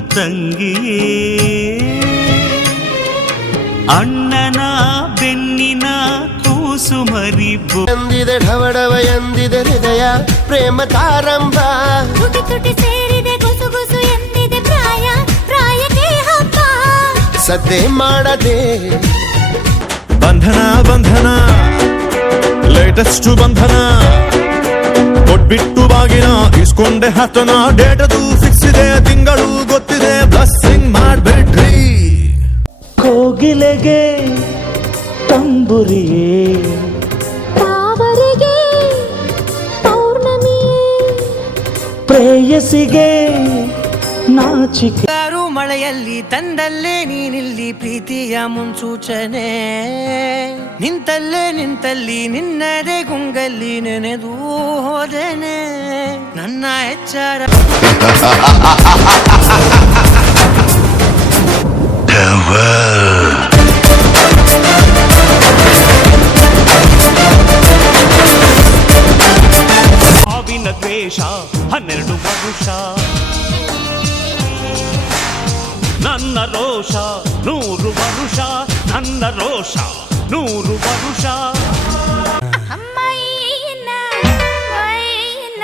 ತಂಗಿಯೇ. ಅಣ್ಣನ ಬೆನ್ನಿನ ಕೂಸು ಮರಿಬು ಎಂದಿದೆ ಢವಡವ ಎಂದಿದೆ ಹೃದಯ ಪ್ರೇಮ ತಾರಂಭ. ತುಟಿ ತುಟಿ ಸೇರಿದೆ ಗುಸು ಗುಸು ಎಂದಿದೆ ಪ್ರಾಯ ಪ್ರಾಯಕ್ಕೆ ಹಬ್ಬ ಸದ್ದೆ ಮಾಡದೆ. ಬಂಧನ ಬಂಧನ ಲೇಟೆಸ್ಟ್ ಬಂಧನ. ಕೊಟ್ಬಿಟ್ಟು ಬಾಗಿನ ಇಸ್ಕೊಂಡೆ ಹತ್ತನ. ಡೇಟದು ಫಿಕ್ಸ್ ಇದೆ ತಿಂಗಳು ಗೊತ್ತಿದೆ ಬ್ಲಸ್ಸಿಂಗ್ ಮಾಡ್ಬೇಡ್ರಿ ಕೋಗಿಲೆಗೆ ತಂಬುರಿಯೇ. ತಾವರಿಗೆ ಪೌರ್ಣಮಿಯೇ. ಪ್ರೇಯಸಿಗೆ ನಾಚಿಕೆ. ಮಳೆಯಲ್ಲಿ ತಂದಲ್ಲೇ ನೀನಿಲ್ಲಿ ಪ್ರೀತಿಯ ಮುನ್ಸೂಚನೆ. ನಿಂತಲ್ಲೇ ನಿಂತಲ್ಲಿ ನಿನ್ನದೇ ಗುಂಗಲ್ಲಿ ನೆನೆದು ಹೋದನೆ. ನನ್ನ ಎಚ್ಚರ ಹನ್ನೆರಡು ವರುಷ ನನ್ನ ರೋಷ ನೂರು ವರುಷ ನನ್ನ ರೋಷ ನೂರು ವರುಷ ಅಮ್ಮಯ್ಯನ ಮೈನ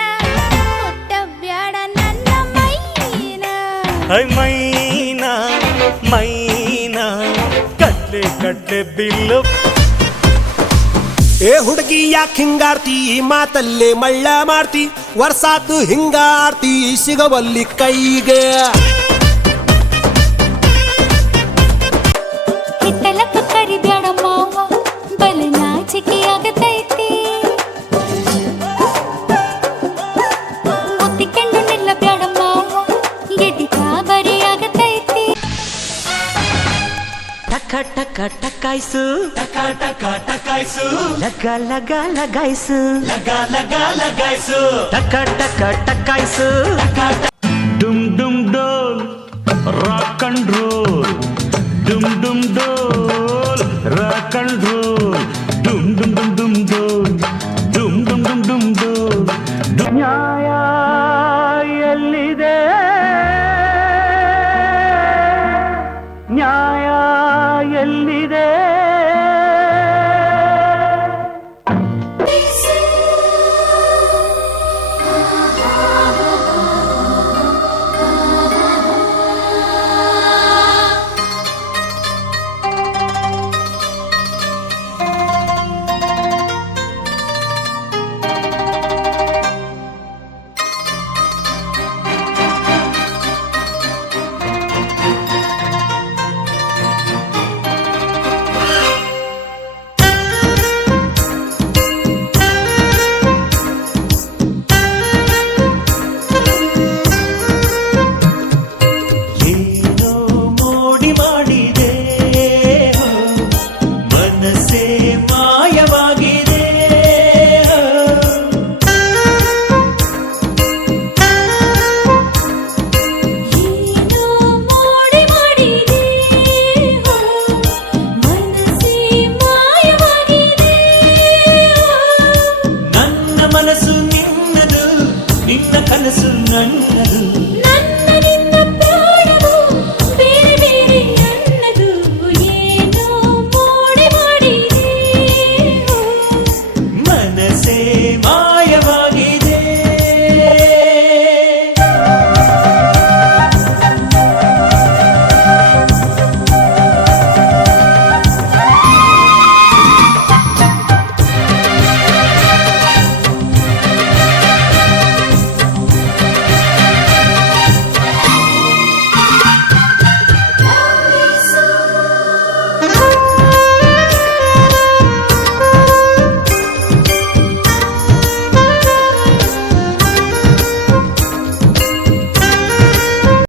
ಮುಟ್ಟಬ್ಯಾಡ ನನ್ನ ಮೈನ ಐ ಮೈನಾ ಮೈನಾ ಕಟ್ಲೆ ಕಟ್ಲೆ ಬಿಲ್ಲು ಏ ಹುಡುಗಿ ಯಾಕೆ ಹಿಂಗಾಡ್ತಿ ಈ ಮಾತಲ್ಲೇ ಮಳ್ಳ ಮಾಡ್ತಿ ವರ್ಷಾತು ಹಿಂಗಾಡ್ತಿ ಸಿಗವಲ್ಲಿ ಕೈಗೆ ಟಕ ಟಕ ಟಕಾಯ್ಸು ಟಕ ಟಕ ಟಕಾಯ್ಸು ಲಗ ಲಗ ಲಗಾಯ್ಸು ಲಗ ಲಗ ಲಗಾಯ್ಸು ಟಕ ಟಕ ಟಕಾಯ್ಸು ಡುಮ್ ಡುಮ್ ಡೋಲ್ ರಾಕ್ ಅಂಡ್ ರೋಲ್ ಡುಮ್ ಡುಮ್ ಡೋಲ್ ರಾಕ್ ಅಂಡ್ ರೋಲ್ Yanarım